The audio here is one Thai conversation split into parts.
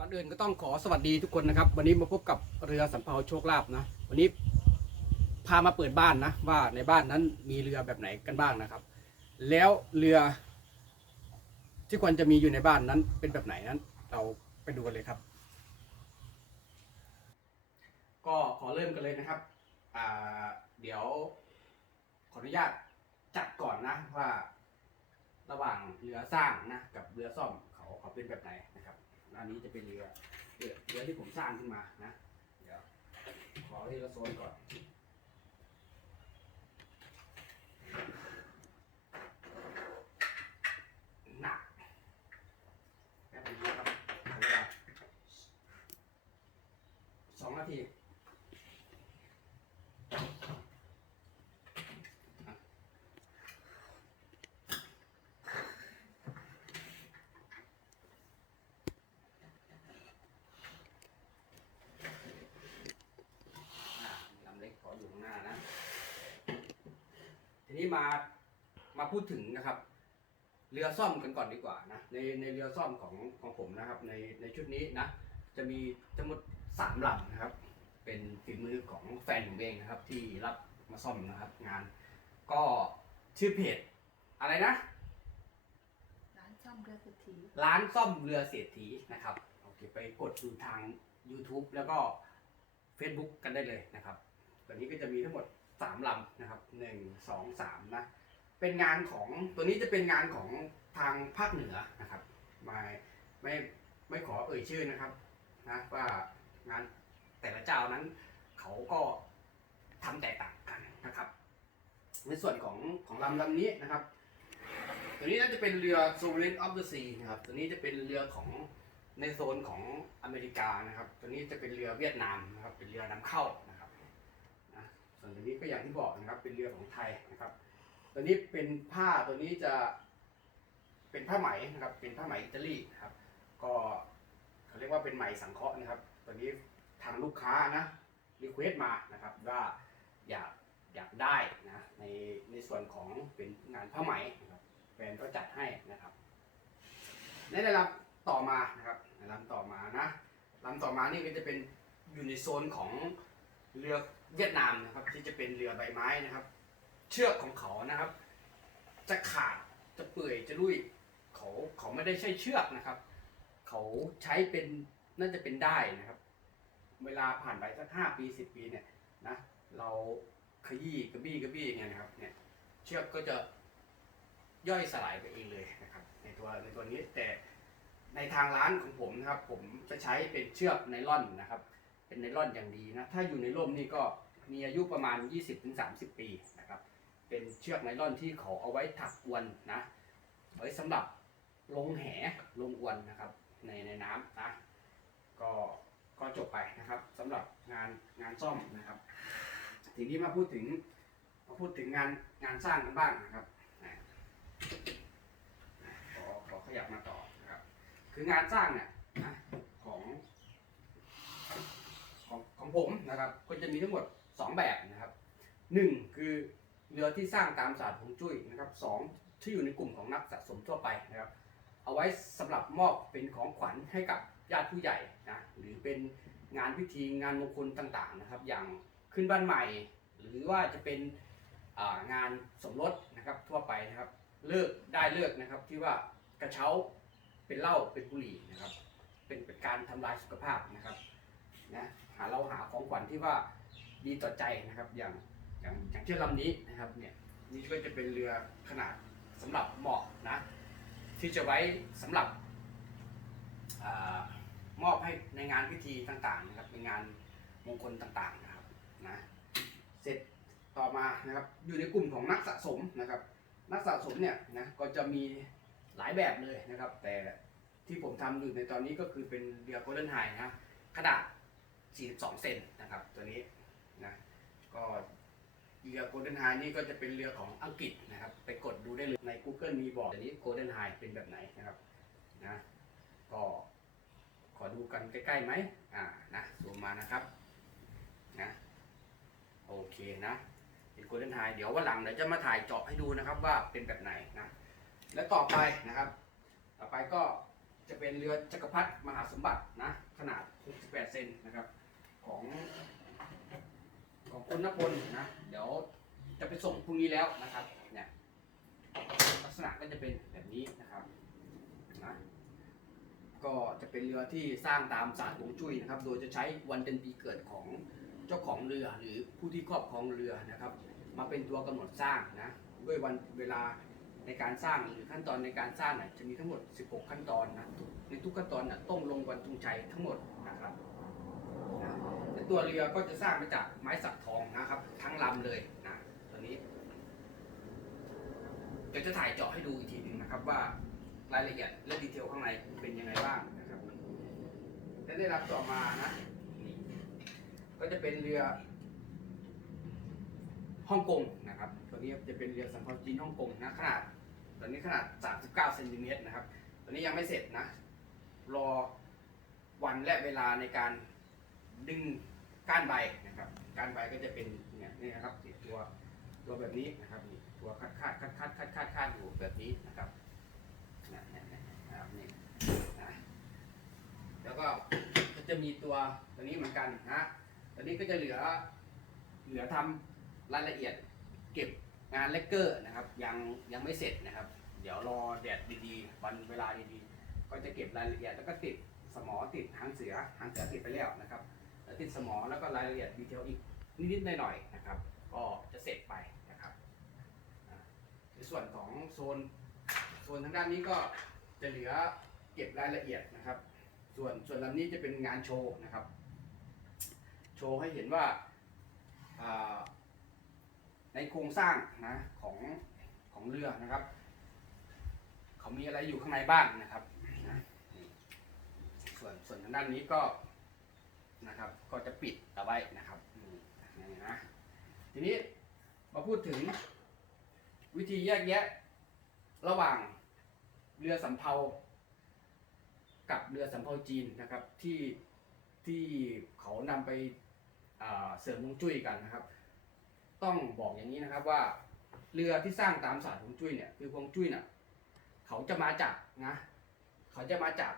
ก่อนอื่นก็ต้องขอสวัสดีทุกคนนะครับ วันนี้มาพบกับเรือสำเภาโชคลาภนะ วันนี้พามาเปิดบ้านนะ ว่าในบ้านนั้นมีเรือแบบไหนกันบ้างนะครับ แล้วเรือ ที่ควรจะมีอยู่ในบ้านนั้นเป็นแบบไหนนั้น เราไปดูกันเลยครับ ก็ขอเริ่มกันเลยนะครับอ่าเดี๋ยวขออนุญาตจัดก่อนนะว่า ระหว่างเรือสร้างนะกับเรือซ่อมเขาเขาเป็นแบบไหน อันนี้จะเป็นเรือเรือเรือที่ผมสร้างขึ้นมานะเดี๋ยวขอที่ละโซนก่อนหนักแป๊บนึงนะครับสองนาที อะลำเล็กขออยู่ข้างหน้านะ ที นี้มามาพูดถึงนะครับ เรือซ่อมกันก่อนดีกว่านะในในเรือซ่อมของของผมนะครับ ในในชุดนี้นะ จะมีทั้งหมดสามลำนะครับ เป็นฝีมือของแฟนผมเองนะครับ ที่รับมาซ่อมนะครับ งาน ก็ชื่อเพจอะไรนะร้านซ่อมเรือเศรษฐีร้านซ่อมเรือเศรษฐีนะครับโอเคไปกดดูทาง YouTube แล้วก็ Facebook กันได้เลยนะครับตัวนี้ก็จะมีทั้งหมด 3ลำนะครับ1 2 3นะเป็นงานของตัวนี้จะเป็นงานของทางภาคเหนือนะครับไม่ไม่ไม่ขอเอ่ยชื่อนะครับนะว่างานแต่ละเจ้านั้นเขาก็ทำแตกต่างกันนะครับ ในส่วนของของลำลำนี้นะครับ ตัวนี้น่าจะเป็นเรือ Sovereign of the Sea นะครับตัวนี้จะเป็นเรือของในโซนของอเมริกานะครับ ตัวนี้จะเป็นเรือเวียดนามนะครับเป็นเรือนำเข้านะ วนตัวนี้ก็อย่างที่บอกนะครับเป็นเรือของไทยนะครับ ตัวนี้เป็นผ้าตัวนี้จะเป็นผ้าไหมนะครับ เป็นผ้าไหมอิตาลีนะครับ ก็เขาเรียกว่าเป็นไหมสังเคราะห์นะครับ ตัวนี้ทางลูกค้านะรีเควสมานะครับว่าอยากอยากได้นะในในส่วนของเป็นงานผ้าไหมนะครับแฟนก็จัดให้นะครับในลำต่อมานะครับในลำต่อมานะลำต่อมานี่ก็จะเป็นอยู่ในโซนของเรือ เวียดนามนะครับที่จะเป็นเรือใบไม้นะครับ เชือกของเขานะครับ จะขาดจะเปื่อยจะลุยเขาเขาไม่ได้ใช้เชือกนะครับ เขาใช้เป็นน่าจะเป็นได้นะครับ เวลาผ่านไปสักห้าปีสิบปีเนี่ยนะเราขยี้กระบี้กระบี้อย่างเงี้ยนะครับเนี่ยเชือกก็จะย่อยสลายไปเองเลยนะครับ ในตัวในตัวนี้แต่ในทางร้านของผมนะครับ ผมจะใช้เป็นเชือกไนล่อนนะครับ เป็นไนล่อนอย่างดีนะ ถ้าอยู่ในร่มนี่ก็มีอายุประมาณ 20-30 ปีนะครับ เป็นเชือกไนล่อนที่เขาเอาไว้ถักอวนนะไว้สำหรับลงแหลงอวนนะครับ ในในน้ำนะก็ก็จบไปนะครับสำหรับงานงานซ่อมนะครับ ทีนี้มาพูดถึงมาพูดถึงงานงานสร้างกันบ้างนะครับขอขอขยับมาต่อนะครับ คืองานสร้างเนี่ยนะ ของผมนะครับก็จะมีทั้งหมด 2 แบบนะครับหนึ่งคือเรือที่สร้างตามศาสตร์ฮวงจุ้ยนะครับสองที่อยู่ในกลุ่มของนักสะสมทั่วไปนะครับ เอาไว้สำหรับมอบเป็นของขวัญให้กับญาติผู้ใหญ่นะหรือเป็นงานพิธีงานมงคลต่างๆนะครับ อย่างขึ้นบ้านใหม่ หรือว่าจะเป็นงานสมรสนะครับทั่วไปนะครับเลิกได้เลิกนะครับที่ว่ากระเช้าเป็นเหล้าเป็นบุหรี่นะครับ เป็นเป็นการทำลายสุขภาพนะครับนะ หาเราหาของขวัญที่ว่าดีต่อใจนะครับ อย่างอย่างอย่างเช่นลำนี้นะครับเนี่ยนี่ก็จะเป็นเรือขนาดสำหรับเหมาะนะที่จะไว้สำหรับอมอบให้ในงานพิธีต่างๆนะครับในงานมงคลต่างๆนะครับนะเสร็จต่อมานะครับอยู่ในกลุ่มของนักสะสมนะครับ นักสะสมเนี่ยนะก็จะมีหลายแบบเลยนะครับ แต่ที่ผมทำอยู่ในตอนนี้ก็คือเป็นเรือโกลเด้นไฮนะขนาด 42 เซนนะครับ ตัวนี้นะก็เรือโกลเด้นไฮนี่ก็จะเป็นเรือของอังกฤษนะครับ ไปกดดูได้เลยใน Google มีบอกอันนี้โกลเด้นไฮเป็นแบบไหนนะครับนะก็ขอดูกันใกล้ๆไหมอ่านะซูมมานะครับนะโอเคนะเป็นโกลเด้นไฮเดี๋ยววันหลังเดี๋ยวจะมาถ่ายเจาะให้ดูนะครับว่าเป็นแบบไหนนะและต่อไปนะครับ ต่อไปก็จะเป็นเรือจักรพรรดิมหาสมบัตินะขนาด 68 เซนนะครับ นพลนะ เดี๋ยวจะไปส่งพรุ่งนี้แล้วนะครับ เนี่ย ลักษณะก็จะเป็นแบบนี้นะครับนะก็จะเป็นเรือที่สร้างตามศาสตร์ฮวงจุ้ยนะครับ โดยจะใช้วันเดือนปีเกิดของเจ้าของเรือหรือผู้ที่ครอบครองเรือนะครับ มาเป็นตัวกำหนดสร้างนะด้วยวันเวลาในการสร้างหรือขั้นตอนในการสร้างน่ะจะมีทั้งหมด 16 ขั้นตอนนะในทุกขั้นตอนน่ะต้องลงวันธงชัยทั้งหมดนะครับนะ ตัวเรือก็จะสร้างมาจากไม้สักทองนะครับ ทั้งลำเลยนะตัวนี้เดี๋ยวจะถ่ายเจาะให้ดูอีกทีหนึ่งนะครับ ว่ารายละเอียดและดีเทลข้างในเป็นยังไงบ้างนะครับและได้รับต่อมานะนี่ก็จะเป็นเรือฮ่องกงนะครับตัวนี้จะเป็นเรือสำเภาจีนฮ่องกงนะขนาดตอนนี้ขนาด 39เซนติเมตรนะครับตัวนี้ยังไม่เสร็จนะ รอวันและเวลาในการดึง ก้านใบนะครับก้านใบก็จะเป็นเนี่ยนี่นะครับติดตัวตัวแบบนี้นะครับนี่ตัวคัดคาดคัดคาดคัดคาดคาดอยู่แบบนี้นะครับนะนะนะครับนี่นะแล้วก็จะมีตัวตัวนี้เหมือนกันนะตัวนี้ก็จะเหลือเหลือทำรายละเอียดเก็บงานเลกเกอร์นะครับ ยังยังไม่เสร็จนะครับ เดี๋ยวรอแดดดีๆ วันเวลาดีๆ ก็จะเก็บรายละเอียดแล้วก็ติดสมอติดหางเสือหางเสือติดไปแล้วนะครับ ติดสมอแล้วก็รายละเอียดดีเทลอีกนิดๆหน่อยๆนะครับ ก็จะเสร็จไปนะครับในส่วนของโซนโซนทางด้านนี้ก็จะเหลือเก็บรายละเอียดนะครับ ส่วนส่วนลำนี้จะเป็นงานโชว์นะครับ โชว์ให้เห็นว่าในโครงสร้างนะของของเรือนะครับ เขามีอะไรอยู่ข้างในบ้างนะครับส่วนส่วนทางด้านนี้ก็ นะครับ ก็จะปิดเอาไว้นะครับนี่นะทีนี้มาพูดถึงวิธีแยกแยะ ระหว่างเรือสำเภา กับเรือสำเภาจีนนะครับ ที่ที่เขานำไปเสริมฮวงจุ้ยกันนะครับ ต้องบอกอย่างนี้นะครับว่าเรือที่สร้างตามศาสตร์ฮวงจุ้ยเนี่ยคือฮวงจุ้ยเนี่ยเขาจะมาจากนะเขาจะมาจาก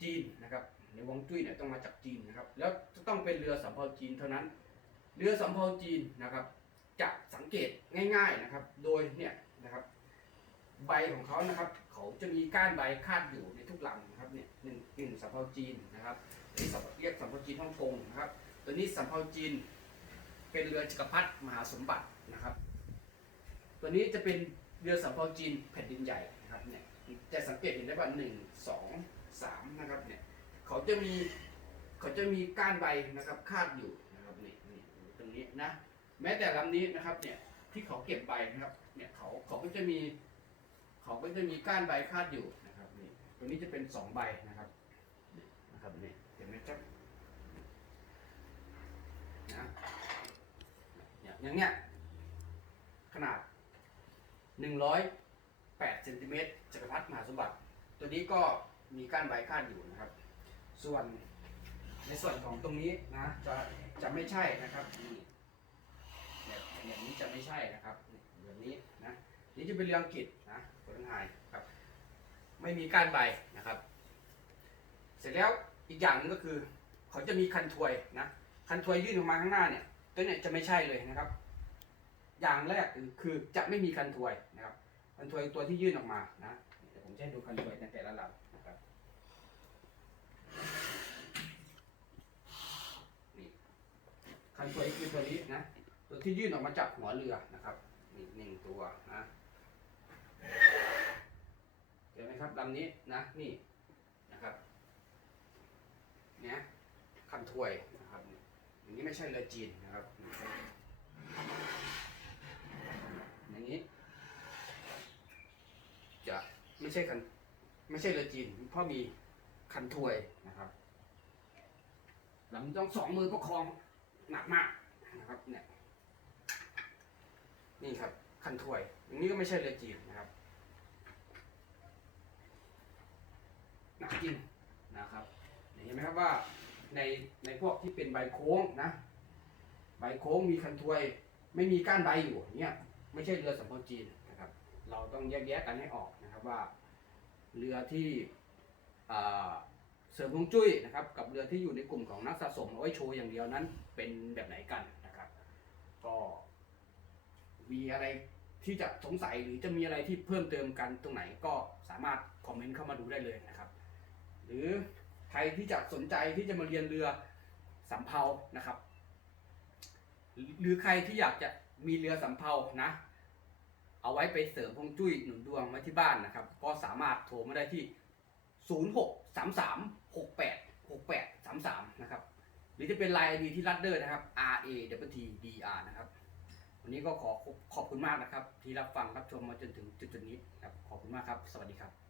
จีนนะครับ ในวงจุ้ยเนี่ยต้องมาจากจีนนะครับ แล้วจะต้องเป็นเรือสำเภาจีนเท่านั้น เรือสำเภาจีนนะครับ จะสังเกตง่าย ๆนะครับ โดยเนี่ยนะครับใบของเขานะครับ เขาจะมีก้านใบคาดอยู่ในทุกลำนะครับเนี่ยหนึ่งหนึ่งสำเภาจีนนะครับนี่สำเรียกสำเภาจีนฮ่องกงนะครับ ตัวนี้สำเภาจีน เป็นเรือจักรพรรดิมหาสมบัตินะครับ ตัวนี้จะเป็นเรือสำเภาจีนแผ่นดินใหญ่นะครับเนี่ยจะสังเกตเห็นได้ว่าหนึ่งสองสามนะครับเนี่ย เขาจะมีเขาจะมีก้านใบนะครับคาดอยู่นะครับนี่นี่ตรงนี้นะแม้แต่ลำนี้นะครับเนี่ยที่เขาเก็บใบนะครับเนี่ยเขาเขาก็จะมี เขาก็จะมีก้านใบคาดอยู่นะครับนี่ตรงนี้จะเป็นสองใบนะครับนะครับนี่เห็นไหมครับนะเนี่ยอย่างเนี้ยขนาด108เซนติเมตรจักรพรรดิมหาสมบัติ ตัวนี้ก็มีก้านใบคาดอยู่นะครับ ส่วนในส่วนของตรงนี้นะจะจะไม่ใช่นะครับนี่แบบแบบนี้จะไม่ใช่นะครับแบบนี้นะนี่จะเป็นเรืองกฤษนะคนไทยครับ ไม่มีก้านใบนะครับ เสร็จแล้วอีกอย่างหนึงก็คือ เขาจะมีคันถวยนะคันถวยยื่นออกมาข้างหน้าเนี่ยตัวเนี้จะไม่ใช่เลยนะครับ อย่างแรกคือจะไม่มีคันถวยนะครับคันถวยตัวที่ยื่นออกมานะเดี๋ยวผมจะให้ดูคันถวยในแต่ละลำ นะครับนี่คันถวยคือตัวนี้นะ ตัวที่ยื่นออกมาจากหัวเรือนะครับนี่หนึ่งตัวนะเห็นไหมครับลำนี้นะนี่นะครับเนี่ยคันถวยนะครับอย่างนี้ไม่ใช่เรือจีนนะครับอย่างนี้ จะไม่ใช่คันไม่ใช่เรือจีนเพราะมี คันถวยนะครับลำต้องสองมือประคองหนักมากนะครับเนี่ยนี่ครับคันถวยอย่างนี้ก็ไม่ใช่เรือจีนนะครับหนักจริงนะครับเห็นไหมครับว่าในในพวกที่เป็นใบโค้งนะ ใบโค้งมีคันถวย ไม่มีก้านใบอยู่เนี่ยไม่ใช่เรือสำเภาจีนนะครับ เราต้องแยกแยะกันให้ออกนะครับว่า เรือที่ เสริมฮวงจุ้ยนะครับกับเรือที่อยู่ในกลุ่มของนักสะสมเอาไว้โชว์อย่างเดียวนั้น เป็นแบบไหนกันนะครับ ก็มีอะไรที่จะสงสัยหรือจะมีอะไรที่เพิ่มเติมกันตรงไหนก็สามารถคอมเมนต์เข้ามาดูได้เลยนะครับ หรือใครที่จะสนใจที่จะมาเรียนเรือสำเภานะครับ หรือใครที่อยากจะมีเรือสำเภานะ เอาไว้ไปเสริมพงจุ้ยหนุนดวงไว้ที่บ้านนะครับ ก็สามารถโทรมาได้ที่ 0 6 3 3 6 8 6 8 3 3 นะครับ หรือจะเป็นไลน์ดีที่รัดเดอร์นะครับ R A W T D R นะครับ วันนี้ก็ขอขอบคุณมากนะครับ ที่รับฟังรับชมมาจนถึงจุดๆนี้ครับ ขอบคุณมากครับ สวัสดีครับ